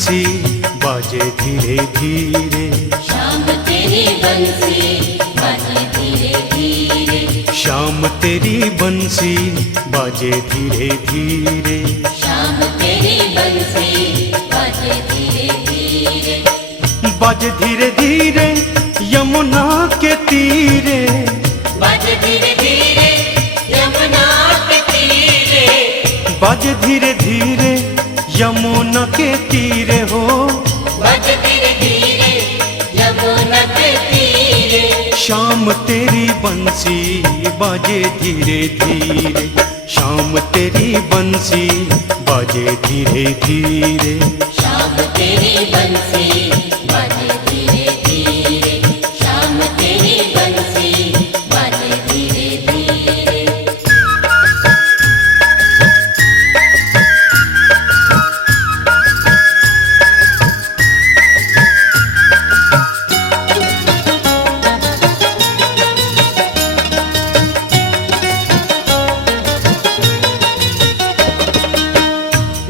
बंसी बाजे धीरे धीरे। शाम तेरी बंसी बाजे धीरे धीरे। शाम तेरी बंसी बाजे धीरे धीरे। शाम तेरी बंसी बाजे धीरे धीरे। बाजे धीरे धीरे यमुना के तीरे। बाजे धीरे धीरे यमुना के तीरे। बाजे धीरे धीरे यमुना के तीरे हो। बाजे धीरे धीरे यमुना के तीरे। शाम तेरी बंसी बाजे धीरे धीरे। शाम तेरी बंसी बाजे धीरे धीरे। शाम तेरी बंसी बाजे धीरे धीरे। शाम तेरी बंसी बाजे धीरे धीरे।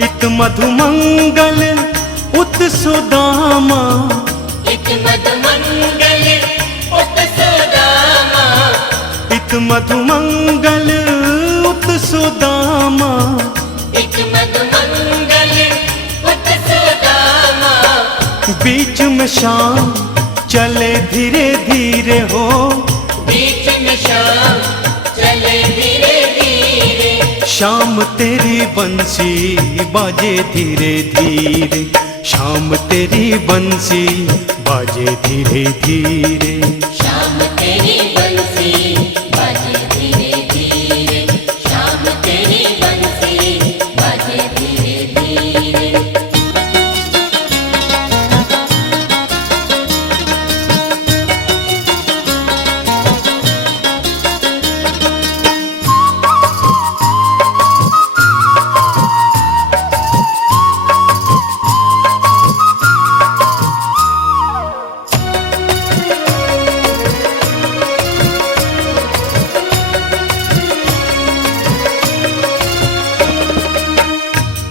इत मधुमंगल उत सुदामा। इत मधुमंगल उत सुदामा। इत मधुमंगल उत सुदामा। इत मधुमंगल उत सुदामा। बीच में शाम चले धीरे धीरे हो। बीच में शाम चले धीरे धीरे। शाम तेरी बंसी बाजे धीरे धीरे। शाम तेरी बंसी बाजे धीरे धीरे। शाम तेरी बंसी बाजे धीरे धीरे। शाम तेरी बंसी बाजे धीरे धीरे।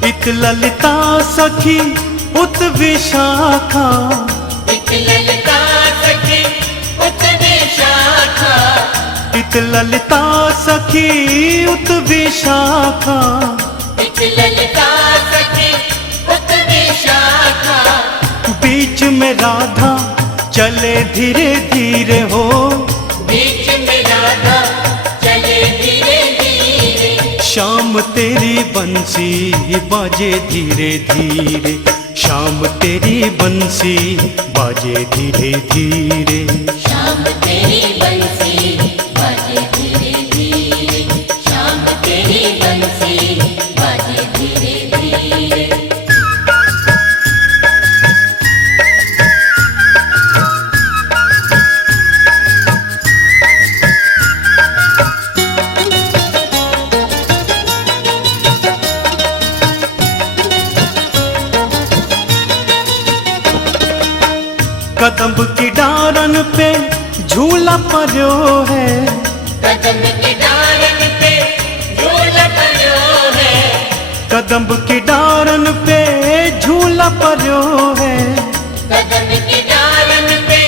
इत ललिता सखी उत विशाखा। इत ललिता सखी उत विशाखा। इत ललिता सखी उत विशाखा। इत ललिता सखी उत विशाखा। बीच में राधा चले धीरे धीरे हो। बीच में राधा चले धीरे धीरे। शाम तेरी बंसी बाजे धीरे धीरे। शाम तेरी बंसी बाजे धीरे धीरे। शाम तेरी बंसी बाजे धीरे धीरे। शाम तेरी बंसी बाजे धीरे धीरे। कदम की डारन पे झूला पर्यो है। कदम की डारन पे झूला पर्यो है। कदम की डारन पे झूला पर्यो है। कदम की डारन पे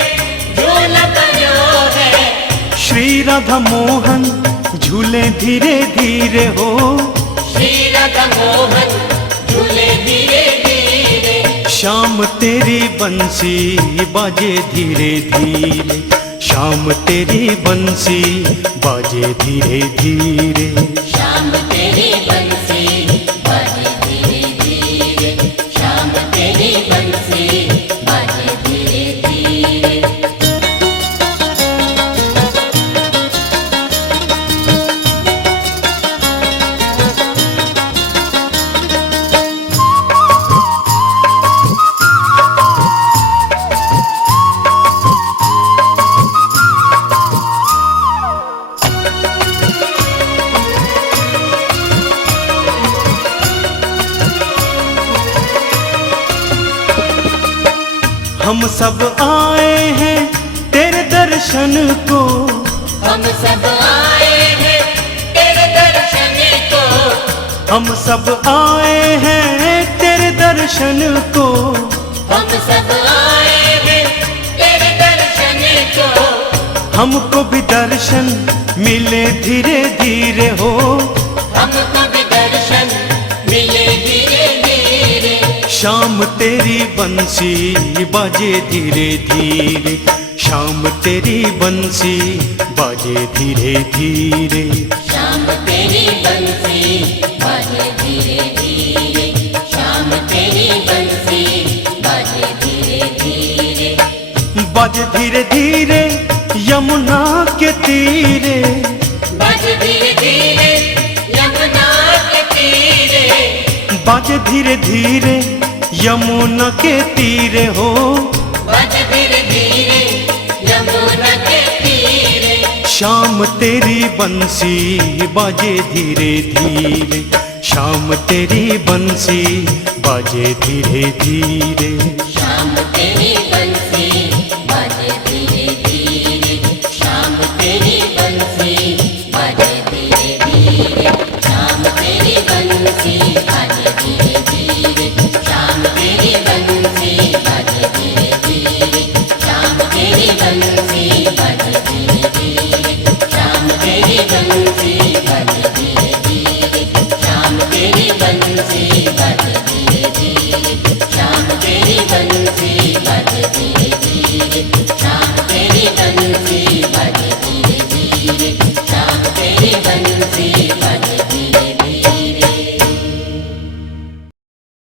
झूला पर्यो है। श्री राधा मोहन झूले धीरे धीरे हो। श्री राधा मोहन झूले धीरे धीरे। शाम तेरी बंसी बाजे धीरे धीरे। शाम तेरी बंसी बाजे धीरे धीरे। शाम तेरी बंसी बाजे धीरे धीरे। शाम तेरी बंसी बाजे धीरे धीरे। हम सब आए हैं तेरे दर्शन को। हम सब आए हैं तेरे दर्शन को। हम सब आए हैं तेरे दर्शन को। हम सब आए हैं तेरे दर्शन को। हमको भी दर्शन मिले धीरे धीरे हो। हमको भी दर्शन मिले धीरे धीरे। शाम तेरी बंसी बाजे धीरे धीरे। शाम तेरी बंसी बाजे धीरे धीरे। शाम तेरी बंसी बाजे धीरे धीरे। शाम तेरी बंसी बाजे धीरे धीरे। बाजे धीरे धीरे यमुना के तीरे। बाजे धीरे धीरे यमुना के तीरे। बाजे धीरे धीरे यमुना के तीरे हो। बाजे धीरे धीरे यमुना के तीरे। शाम तेरी बंसी बाजे धीरे धीरे। शाम तेरी बंसी बाजे धीरे धीरे।